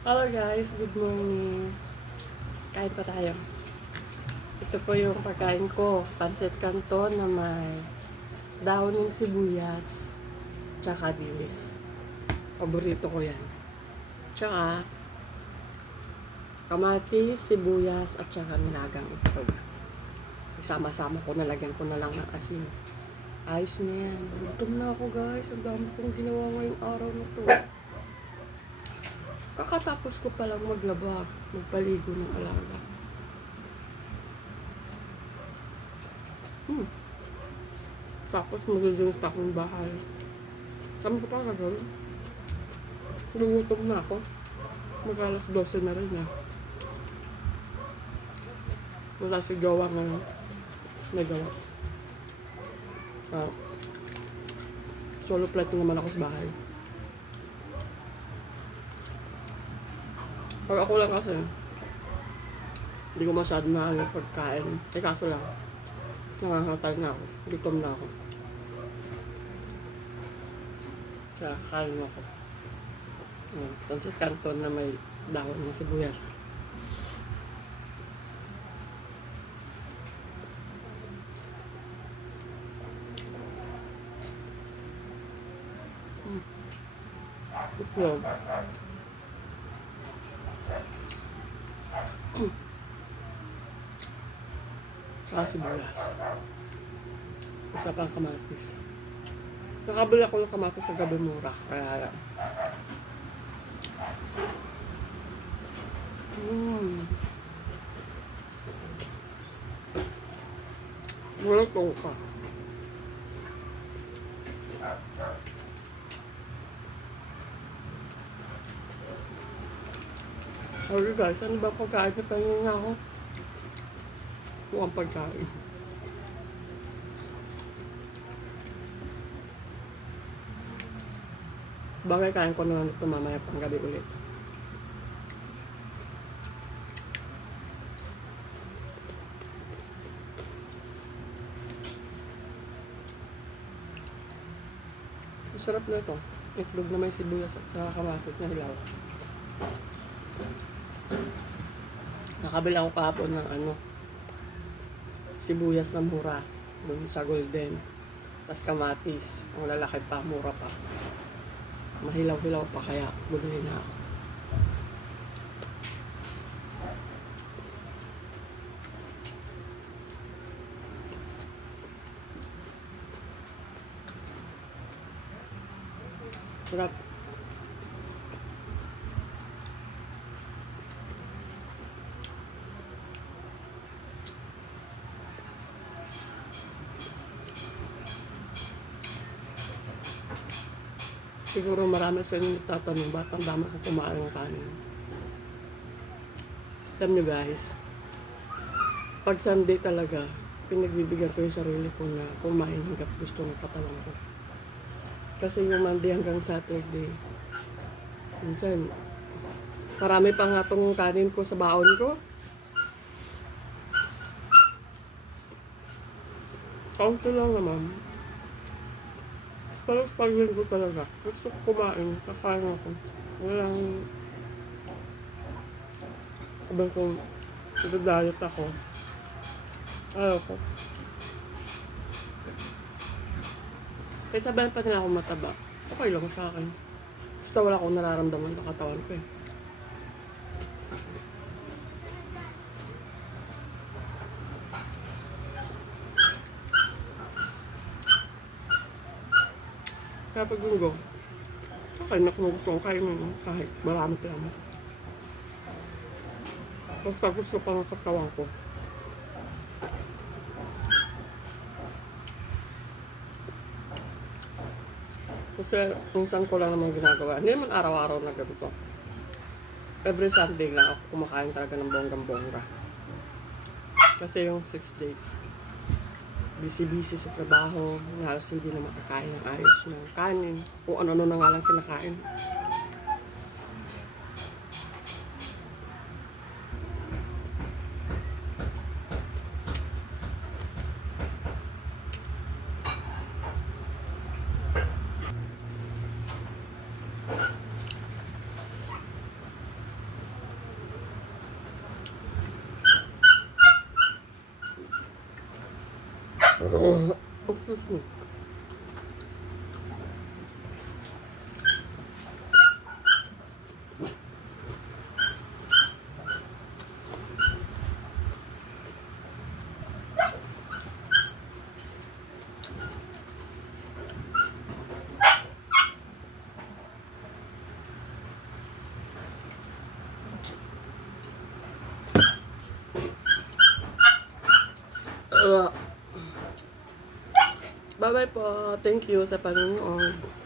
Hello guys, good morning. Kain pa tayo. Ito po yung pagkain ko. Pancit canton na may dahon ng sibuyas tsaka dilis. Paborito ko yan. Tsaka kamatis, sibuyas at tsaka minagang itlog. Isama-sama ko, nalagyan ko na lang ng asin. Ayos na yan. Gutom na ako guys. Ang dami kong ginawa ngayong araw na to. Kakatapos ko palang maglaba, magpaligo ng alaga. Tapos magiging akong bahay. Saan ko pa gagawin? Lugutom na ako. Mag-alas 12 na rin Wala si Gawa ngayon. Nagawa. Solo flight naman ako sa bahay. Pag ako lang kasi, hindi ko masyado na pagkain. Kaso lang, nangangatal na ako. Gutom na ako. Kaya kain ako. Pancit canton na may dahon ng sibuyas. Itlog. Saka sibuyas. Isa pang kamatis. Nakabili ako ng kamatis sa gabi mura. Kaya Bulutong ka. Okay guys, ano ba pagkain na tayo nga ako? Mukhang pagkain. Bagay kain ko naman ito mamaya pang gabi ulit. Masarap na ito. Itlog na may sibuyas at kamatis na hilaw. Nakabila ako kahapon ng sibuyas na mura. Doon sa Golden. Tapos kamatis. Ang lalaki pa, mura pa. Mahilaw-hilaw pa kaya bumili na ako. Sarap. Siguro marami sa inyo nagtatanong ba't ang dami ko kumain ng kanin. Alam nyo guys, pag Sunday talaga, pinagbibigyan ko yung sarili ko na kumain hanggang gusto ng katawan ko. Kasi yung Monday hanggang Saturday, minsan, marami pa nga tong kanin ko sa baon ko. Kaunti lang naman. Pero pag linggo talaga, gusto ko kumain, kakain ako. Walang, sabang kung diet ako, ayaw ko. Kaya sabihan pa nila ako mataba, okay lang sa akin. Basta wala akong nararamdaman sa katawan ko . Kaya pag linggo, okay na kung gusto kong kainin kahit marami lang. Basta gusto pa ng katawan ko. Kasi minsan ko lang naman ginagawa. Hindi naman araw-araw na ganito. Every Sunday lang ako kumakain talaga ng bonggang-bongga. Kasi yung 6 days, busy-busy sa trabaho, halos hindi na makakain ng ayos ng kanin. Kung ano-ano na nga lang kinakain. Bye-bye po. Thank you sa panonood.